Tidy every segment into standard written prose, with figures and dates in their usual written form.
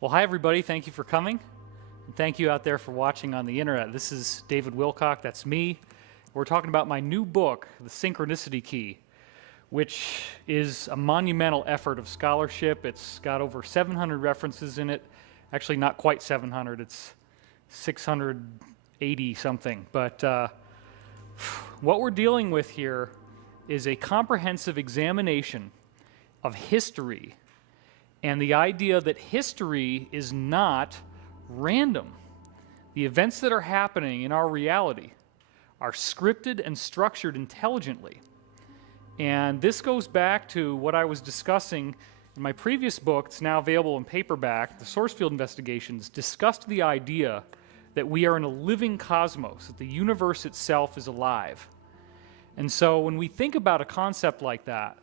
Well, hi everybody, thank you for coming. And thank you out there for watching on the internet. This is David Wilcock, that's me. We're talking about my new book, The Synchronicity Key, which is a monumental effort of scholarship. It's got over 700 references in it. Actually, not quite 700, it's 680 something. But what we're dealing with here is a comprehensive examination of history and the idea that history is not random. The events that are happening in our reality are scripted and structured intelligently. And this goes back to what I was discussing in my previous book. It's now available in paperback. The Source Field Investigations discussed the idea that we are in a living cosmos, that the universe itself is alive. And so when we think about a concept like that,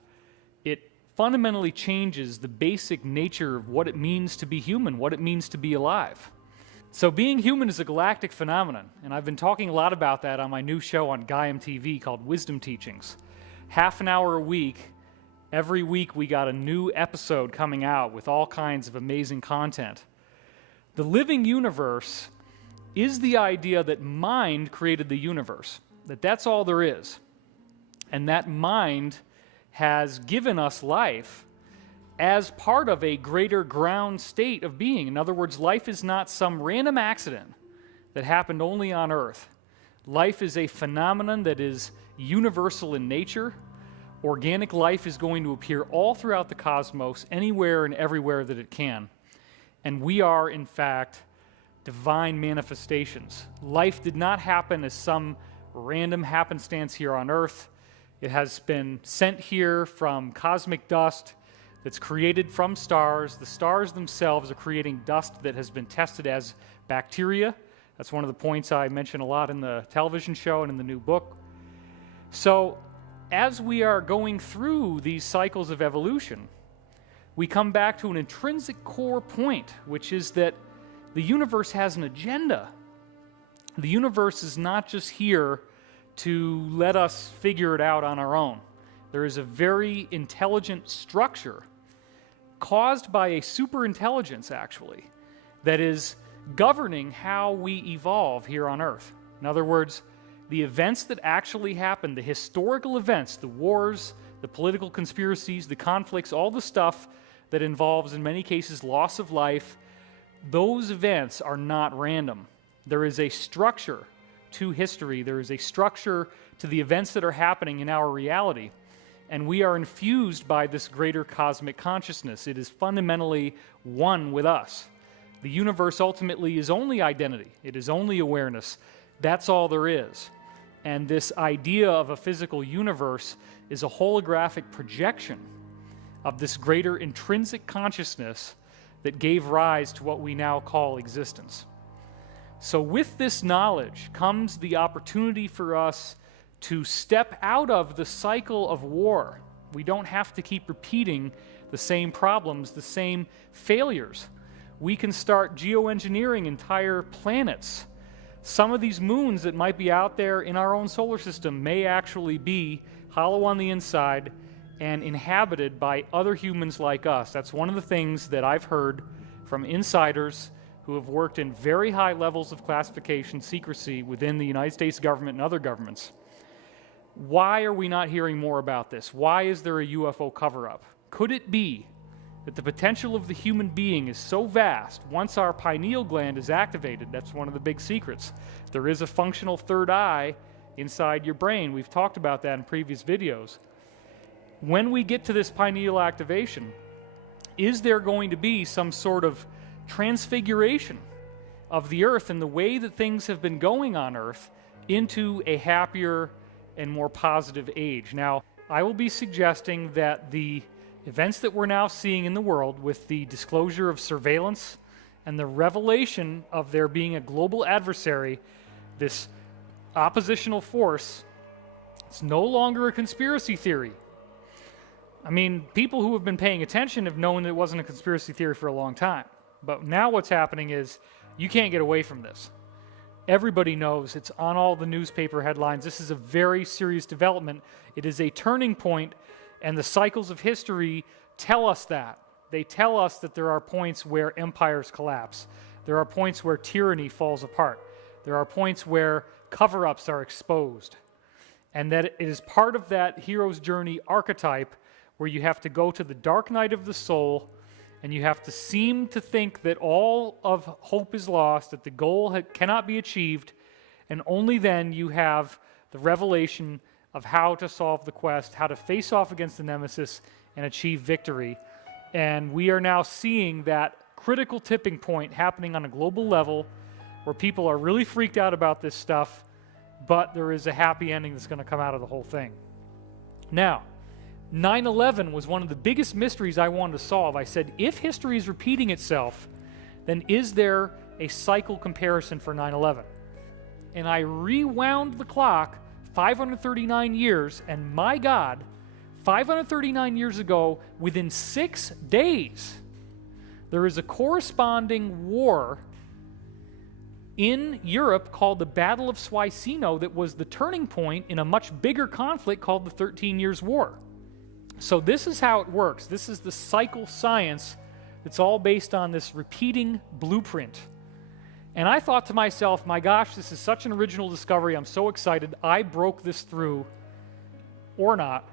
it fundamentally changes the basic nature of what it means to be human, what it means to be alive. So being human is a galactic phenomenon, and I've been talking a lot about that on my new show on Gaiam TV called Wisdom Teachings. Half an hour a week. Every week we got a new episode coming out with all kinds of amazing content. The living universe is the idea that mind created the universe, that that's all there is. And that mind has given us life as part of a greater ground state of being. In other words, life is not some random accident that happened only on Earth. Life is a phenomenon that is universal in nature. Organic life is going to appear all throughout the cosmos, anywhere and everywhere that it can. And we are, in fact, divine manifestations. Life did not happen as some random happenstance here on Earth. It has been sent here from cosmic dust that's created from stars. The stars themselves are creating dust that has been tested as bacteria. That's one of the points I mention a lot in the television show and in the new book. So as we are going through these cycles of evolution, we come back to an intrinsic core point, which is that the universe has an agenda. The universe is not just here to let us figure it out on our own. There is a very intelligent structure caused by a superintelligence, actually, that is governing how we evolve here on Earth. In other words, the events that actually happen, the historical events, the wars, the political conspiracies, the conflicts, all the stuff that involves, in many cases, loss of life, those events are not random. There is a structure to history. There is a structure to the events that are happening in our reality. And we are infused by this greater cosmic consciousness. It is fundamentally one with us. The universe ultimately is only identity. It is only awareness. That's all there is. And this idea of a physical universe is a holographic projection of this greater intrinsic consciousness that gave rise to what we now call existence. So with this knowledge comes the opportunity for us to step out of the cycle of war. We don't have to keep repeating the same problems, the same failures. We can start geoengineering entire planets. Some of these moons that might be out there in our own solar system may actually be hollow on the inside and inhabited by other humans like us. That's one of the things that I've heard from insiders who have worked in very high levels of classification secrecy within the United States government and other governments. Why are we not hearing more about this? Why is there a UFO cover-up? Could it be that the potential of the human being is so vast, once our pineal gland is activated, that's one of the big secrets. There is a functional third eye inside your brain. We've talked about that in previous videos. When we get to this pineal activation, is there going to be some sort of transfiguration of the Earth and the way that things have been going on Earth into a happier and more positive age? Now, I will be suggesting that the events that we're now seeing in the world with the disclosure of surveillance and the revelation of there being a global adversary, this oppositional force, it's no longer a conspiracy theory. I mean, people who have been paying attention have known it wasn't a conspiracy theory for a long time. But now what's happening is you can't get away from this. Everybody knows. It's on all the newspaper headlines. This is a very serious development. It is a turning point, and the cycles of history tell us that. they tell us that there are points where empires collapse. There are points where tyranny falls apart. There are points where cover-ups are exposed. And that it is part of that hero's journey archetype where you have to go to the dark night of the soul and you have to seem to think that all of hope is lost, that the goal cannot be achieved, and only then you have the revelation of how to solve the quest, how to face off against the nemesis and achieve victory. And we are now seeing that critical tipping point happening on a global level where people are really freaked out about this stuff, but there is a happy ending that's going to come out of the whole thing. Now, 9/11 was one of the biggest mysteries I wanted to solve. I said, if history is repeating itself, then is there a cycle comparison for 9/11? And I rewound the clock 539 years, and my God, 539 years ago, within 6 days, there is a corresponding war in Europe called the Battle of Swicino that was the turning point in a much bigger conflict called the 13 Years' War. So this is how it works. This is the cycle science that's all based on this repeating blueprint. And I thought to myself, my gosh, this is such an original discovery. I'm so excited. I broke this through, or not.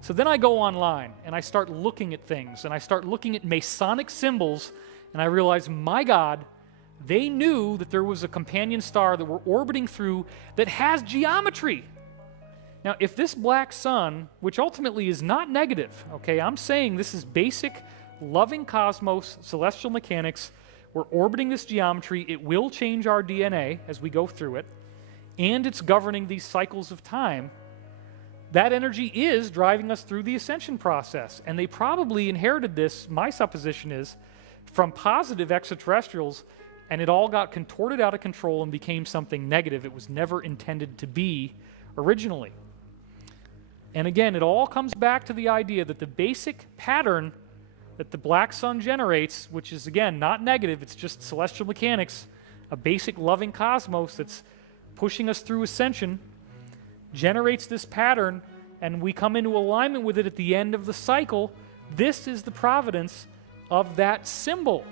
So then I go online and I start looking at things and I start looking at Masonic symbols and I realize, my God, they knew that there was a companion star that we're orbiting through that has geometry. Now, if this black sun, which ultimately is not negative, okay, I'm saying this is basic, loving cosmos, celestial mechanics, we're orbiting this geometry, it will change our DNA as we go through it, and it's governing these cycles of time, that energy is driving us through the ascension process. And they probably inherited this, my supposition is, from positive extraterrestrials, and it all got contorted out of control and became something negative it was never intended to be originally. And again, it all comes back to the idea that the basic pattern that the black sun generates, which is, again, not negative, it's just celestial mechanics, a basic loving cosmos that's pushing us through ascension, generates this pattern, and we come into alignment with it at the end of the cycle. This is the providence of that symbol.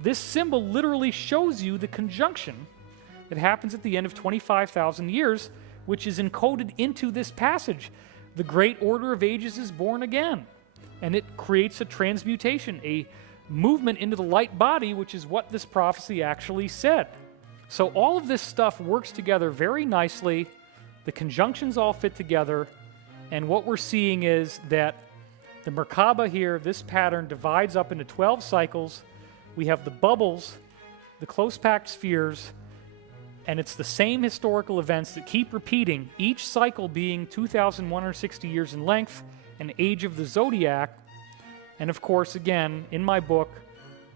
This symbol literally shows you the conjunction that happens at the end of 25,000 years, which is encoded into this passage. The great order of ages is born again. And it creates a transmutation, a movement into the light body, which is what this prophecy actually said. So all of this stuff works together very nicely. The conjunctions all fit together. And what we're seeing is that the Merkaba here, this pattern, divides up into 12 cycles. We have the bubbles, the close-packed spheres, and it's the same historical events that keep repeating, each cycle being 2,160 years in length, an age of the zodiac. And of course, again, in my book,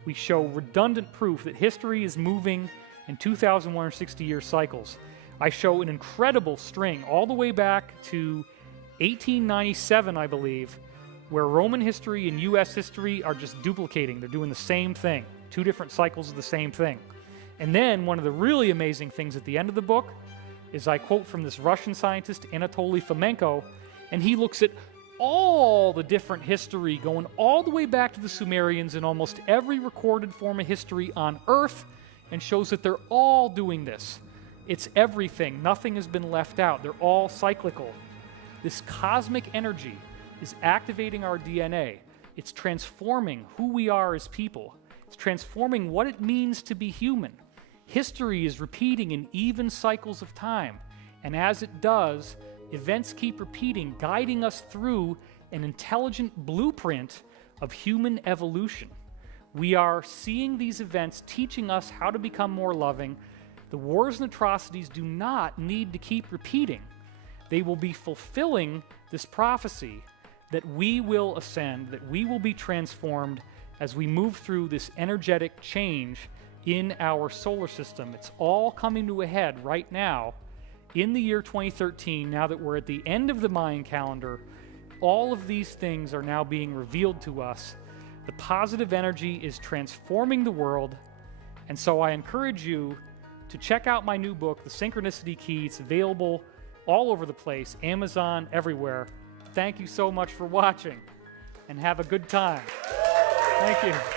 we show redundant proof that history is moving in 2,160-year cycles. I show an incredible string all the way back to 1897, I believe, where Roman history and U.S. history are just duplicating. They're doing the same thing, 2 different cycles of the same thing. And then one of the really amazing things at the end of the book is I quote from this Russian scientist, Anatoly Fomenko, and he looks at all the different history going all the way back to the Sumerians in almost every recorded form of history on Earth and shows that they're all doing this. It's everything. Nothing has been left out. They're all cyclical. This cosmic energy is activating our DNA. It's transforming who we are as people. It's transforming what it means to be human. History is repeating in even cycles of time. And as it does, events keep repeating, guiding us through an intelligent blueprint of human evolution. We are seeing these events teaching us how to become more loving. The wars and atrocities do not need to keep repeating. They will be fulfilling this prophecy that we will ascend, that we will be transformed as we move through this energetic change in our solar system. It's all coming to a head right now in the year 2013, now that we're at the end of the Mayan calendar. All of these things are now being revealed to us. The positive energy is transforming the world, and so I encourage you to check out my new book, The Synchronicity Key. It's available all over the place, Amazon, everywhere. Thank you so much for watching. and have a good time. Thank you.